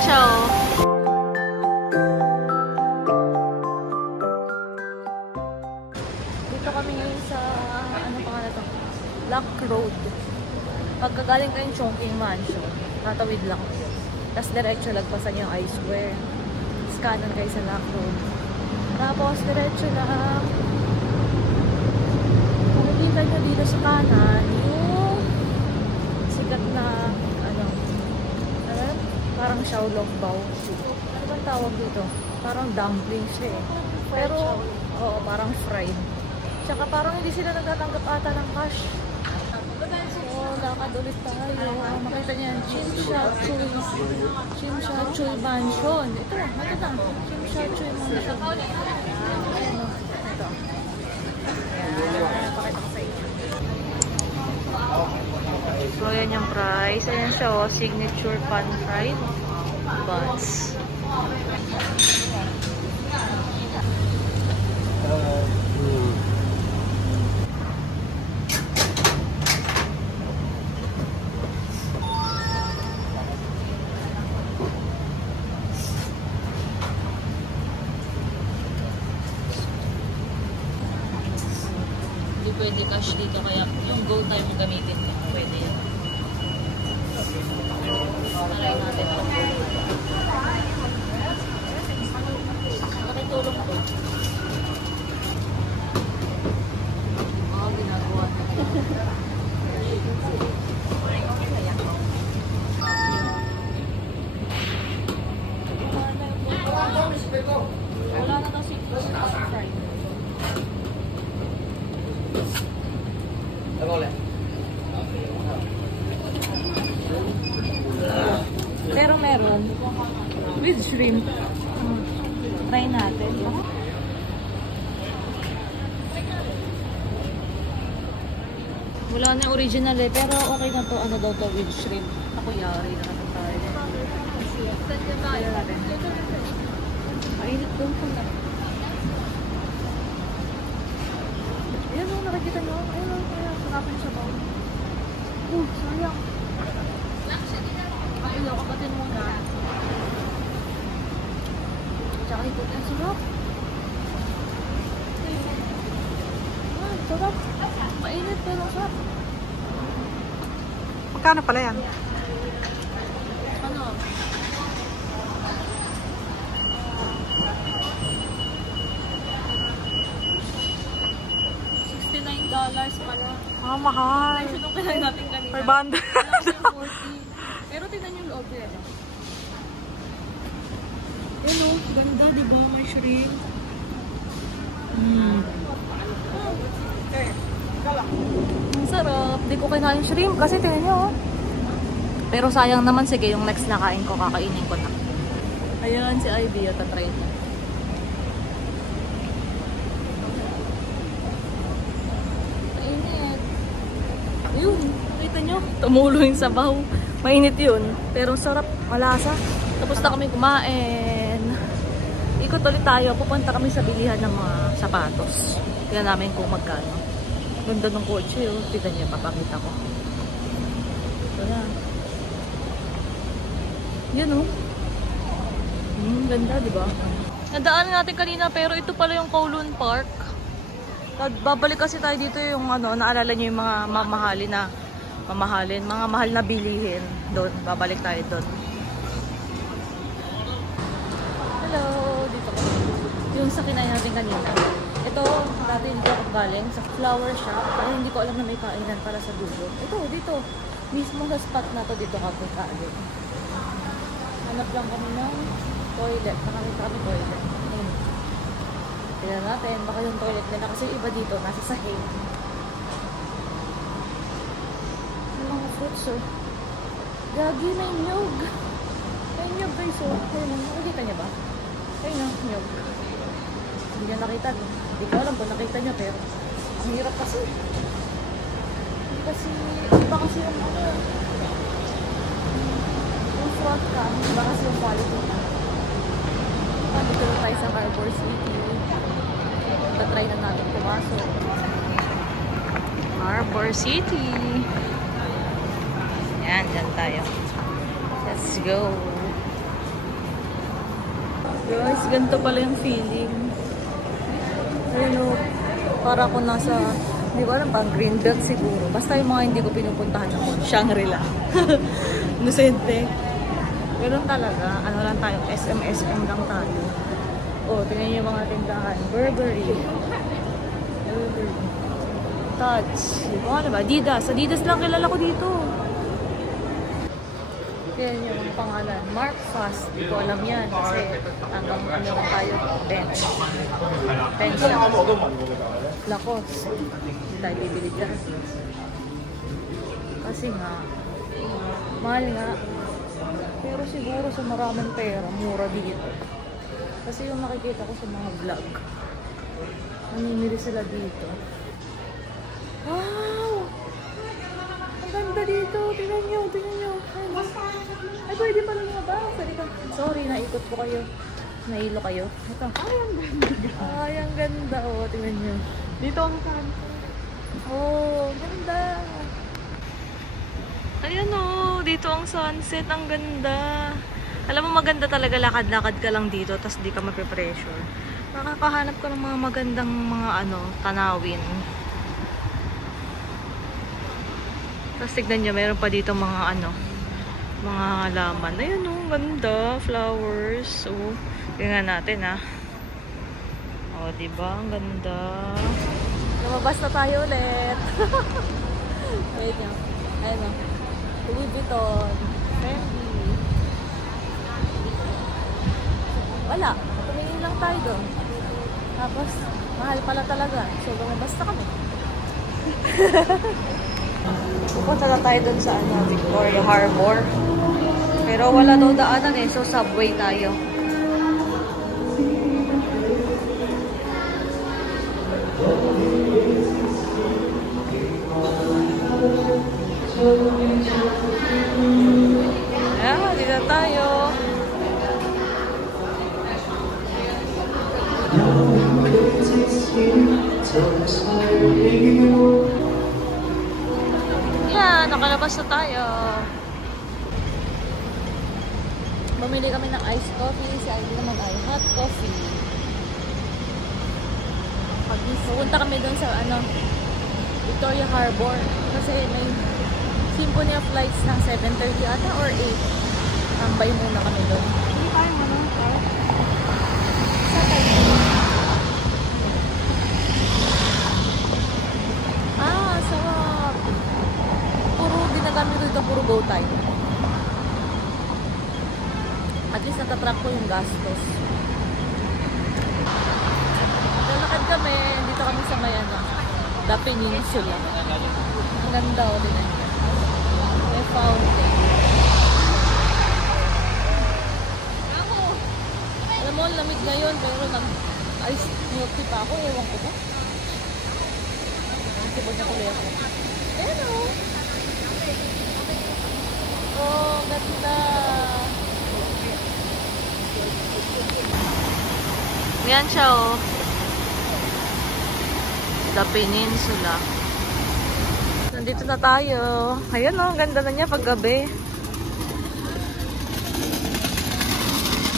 siya, oh. Dito kami ngayon sa, ano pangalan ito? Lock Road. Pagkagaling kayong Chongqing Mansion, natawid lang kayo. Tapos diretso lagpasan yung I-Square. Kanan kayo sa Lock Road. Tapos diretso lang. Makikita nyo dito sa kanan yung sikat na ano, parang Xiaolongbao. Ano bang tawag dito? Parang dumpling siya eh. Pero, oo, parang fried. Tsaka parang hindi sila nagtatanggap ata ng cash. So, lakad ulit tayo. Makita niyan, Chimsha Chui Mansion. Ito, ito na. Chimsha Chui Mansion. Ayan o. Ito. Ayan, pakita ko sa inyo. So, ayan yung price. Ayan siya o. Signature pan fried buns. Pwede cash dito, kaya yung gold tayo mo gamitin mo. Pwede yan. Try natin ito. Nakitulong ko. Ginagawa na. Wala na daw si Friday. Pero meron with shrimp. Try natin. Wala na original eh, pero okay na to. Ano daw to with shrimp? Ako yari na naman tayo. Try natin. Mainit doon po na. Ayan o, nakikita nyo. Ayun o, kaya sarapin siya ba? Sayang. Ayun, kapatin muna. Tsaka ito, ang sarap. Sarap. Mainit pero sarap. Magkano pala yan? Ano? $69 pala. Ah, mahal. Ay, sinong kailangan natin kanina. Per bundle. Pero tingnan yung loob nila. Hello, ganda diba? May shrimp. Ang sarap. Di ko kinain shrimp kasi tingnan nyo. Pero sayang naman, sige, yung next na kain ko, kakainin ko na. Ayan si Ivy, tatry na. Mainit. Ayun, nakita nyo? Tumulo yung sabaw. Mainit yun. Pero sarap, malasa. Tapos na kami kumain. Ikot ulit tayo. Pupunta kami sa bilihan ng mga sapatos. Tignan namin kung magkano. Ganda ng kotse yun. Tignan nyo, papakita ko. Ito na. Yan o. Ganda, diba? Nadaanan natin kanina pero ito pala yung Kowloon Park. Babalik kasi tayo dito yung ano, naalala nyo yung mga mamahalin, mga mahal na bilihin doon. Babalik tayo doon. Hello, dito ko. Yung sa kinain natin kanina. Ito, dati dito ako galing sa flower shop. Pero hindi ko alam na may kainan para sa dulo. Ito, dito. Mismo sa spot na to, dito kami kain. Hanap lang kami ng toilet. Nakamit kami toilet. Tignan natin, baka yung toilet nila kasi iba dito, nasa sahig. Yung mga fruits, oh. Gagi, may nyug. May nyug guys, oh. Ayun, nakikita niya ba? Ayun, nyug. Hindi niya nakita, no? Hindi ko alam kung nakita niya, pero ang hirap kasi. Kasi, iba kasi yung ano, yung front cam, iba kasi yung quality na. Dito tayo sa Harbor City. Try na natin pumasok. Harbor City. Yan, dyan tayo. Let's go. Guys, ganito pala yung feeling. Ayun o, para ako nasa, hindi ko alam pa, Green Belt siguro. Basta yung mga hindi ko pinupuntahan ako. Shangri-La. Inocente. Ganun talaga. Ano lang tayo, SM lang tayo. O, tingnan niyo yung mga tindahan. Burberry. Touch. Di ba? Ano ba? Adidas. Adidas lang kilala ko dito. Yan yung pangalan. Mark Fast. Di ko alam yan. Kasi hanggang ano lang tayo. 10 siya. Lacoste. Hindi tayo bibili dyan. Kasi nga, mahal nga. Pero siguro sa maraming pera, mura dito. Kasi yung nakikita ko sa mga vlog, namimili sila dito. Wow! Ang ganda dito. Tingnan nyo, tingnan nyo. Ay, pwede pala nga ba? Sorry, naikot po kayo. Nailo kayo. Ito. Ay, ang ganda. Ay, ang ganda. O, tingnan nyo. Dito ang kanto. Oh, ganda. Ayan o, dito ang sunset. Ang ganda. Alam mo, maganda talaga lakad-lakad ka lang dito, tapos di ka mape-pressure. Makakahanap ka ng mga magandang mga tanawin. Tapos tignan nyo, mayroon pa dito mga mga halaman. Ayan o, ganda. Flowers. So, tingnan natin O, diba? Ang ganda. Lumabas na tayo ulit. Wait nyo. Ayan o. Louis Vuitton. Fendi. Wala. Tumingin lang tayo doon. Tapos, mahal pala talaga. So, lumabas na kami. Pupunta na tayo doon sa Victoria Harbor. Pero wala daw daanan eh. So, subway tayo. Ayan, dito tayo. Yan, nakalabas na tayo. Bumili kami ng iced coffee. Si Ivy naman ay hot coffee. Pupunta kami doon sa Victoria Harbor. Kasi may Symphony of Lights ng 7:30 ata or 8. Tambay muna kami doon. Hindi tayo muna. Sa tayo. Sarap. Puro ginagamit ko dito, puro go time. At least natatrack ko yung gastos. Nalakad kami, dito kami sa may The Peninsula. Ang ganda o din. May fountain. Alam mo, lamig ngayon pero nag-ice milk tea pa ako. Ewan ko ba? Sipod na tuloy ako. Ayan o. Oh, ganda. Ayan siya o. The Peninsula. Nandito na tayo. Ayan o, ang ganda na niya pag gabi.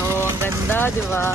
Oh, ang ganda, di ba?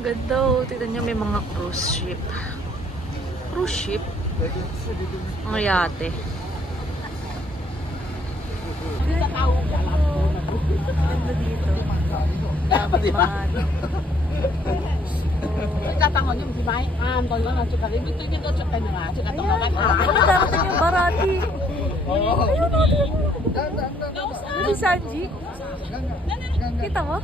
Ganda o. Tignan niyo, may mga cruise ship. Cruise ship? Mga yate. Ganda dito. Dapat. Tatangon yung di ba? Doon lang at saka dito niyo to check na nga. Saka to Ayan, darating yung Barati. Si Sanji. Kita mo?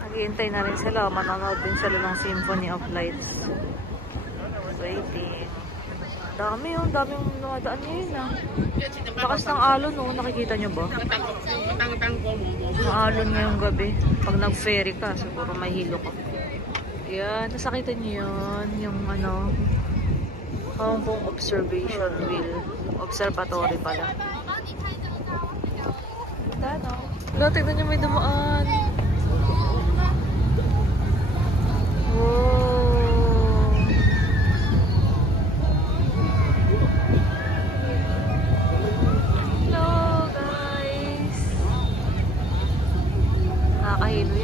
Naghihintay na rin sila. Manonood din sila ng Symphony of Lights. Waiting. Dami yung namadaan ngayon Lakas ng alon nakikita nyo ba? Maalon ngayong gabi. Pag nag-ferry ka, siguro may hilo ka. Yan, nasakita nyo yun. Yung Hong Kong Observation Wheel. Observatory pala. Tignan nyo, may dumaan.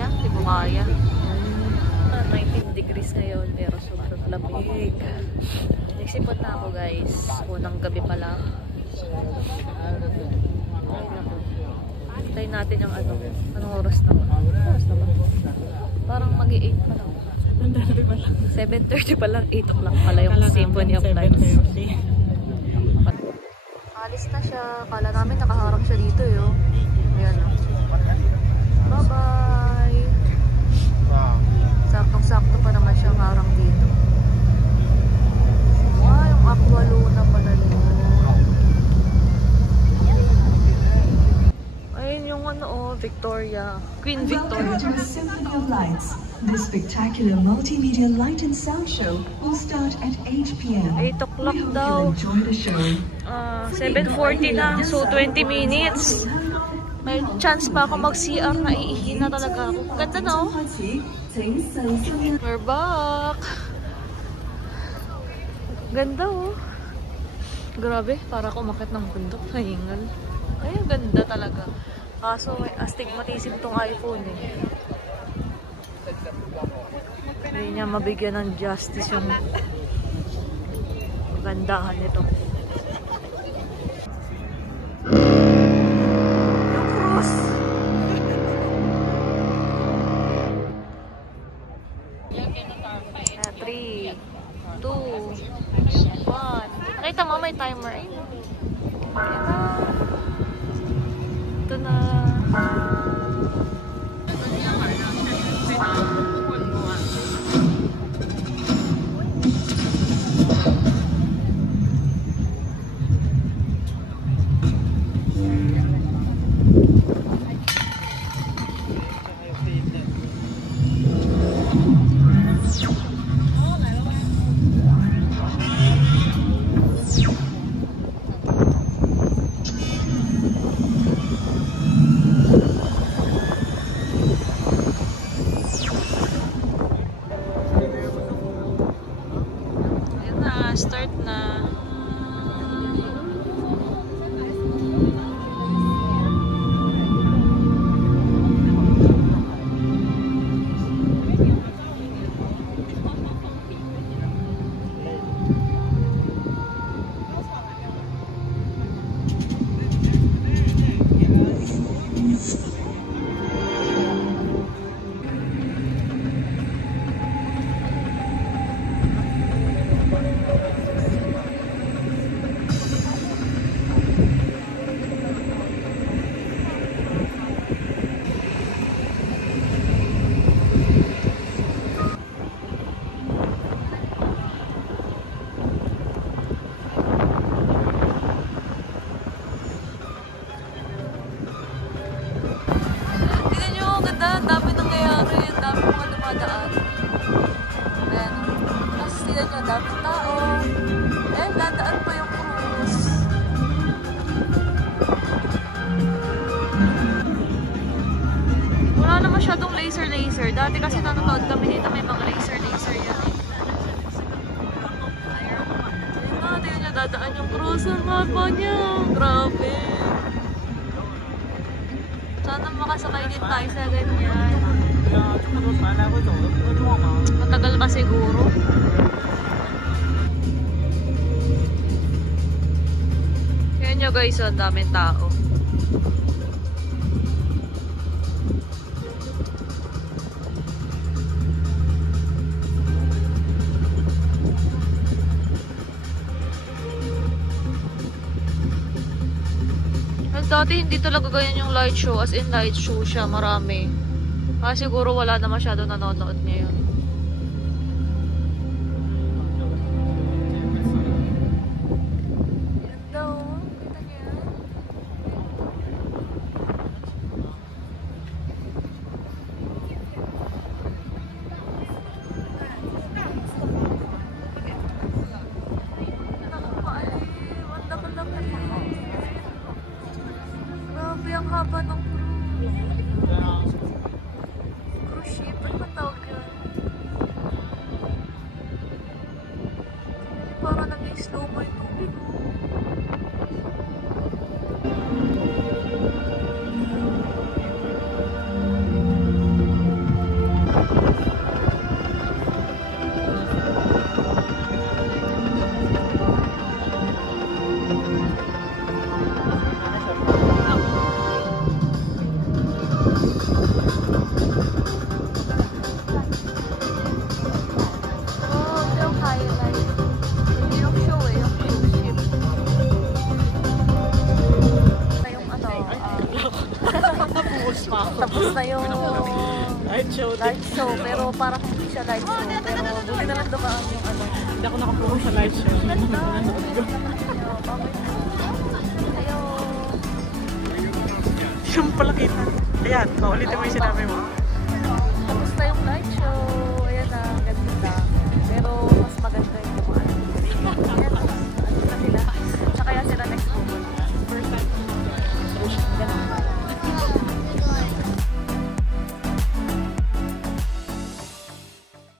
Hindi mo kaya. 19 degrees ngayon, pero sobrang lamig. Nagsipon na ako guys. Unang gabi pa lang. Ay, naku. Hintayin natin yung ano. Anong oras na ba? Oras na ba? Parang mag-8 pa lang. 7:30 pa lang. 8 o'clock pala yung Symphony of Lights. Alis na siya. Kala namin nakaharap siya dito yun. Ayan o. Bye-bye! Saktong-sakto pa naman siyang harang dito. Wow, yung Aqua Luna pala yun. Ayun yung ano oh, Victoria. Queen Victoria. Welcome to Symphony of Lights. This spectacular multimedia light and sound show will start at 8 p.m. 8 o'clock We hope daw. you'll enjoy the show. 7:40 na. So, 20 minutes. May chance pa ako mag-CR na iihi na talaga ako. Ganda na oh. We're back. Ganda oh. Grabe, para ako umakyat ng bundok. Nahingal. Ay, ang ganda talaga. Kaso, may astigmatism tong iPhone eh. Hindi niya mabigyan ng justice yung gandahan nito. Yung cross! 3, 2, 1. Nakita mo may timer. Ayun. Ayan na. Ito na. Start na. Daming tao. Eh, dadaan pa yung cruise. Wala na masyadong laser-laser. Dati kasi nanonood kami dito, may mga laser-laser yan eh. Ayun na, tingnan nyo, dadaan yung cruise. Ang haba niya. Grabe. Sana makasakay din tayo sa ganyan. Matagal pa siguro. Yan nyo guys, ang daming tao. Dati hindi talaga ganyan yung light show, as in light show siya, marami. Siguro wala na masyado nanonood ngayon. Ganda oh, kita niya. Grabe ang haba ng cruise ship. Ano ba tawag yun? light show, pero parang hindi siya light show. Pero buti na lang dumaan yung ano. Hindi ako nakapromo sa live show. Hindi mo pala kita. Ayan, paulitin mo yung sinabi mo.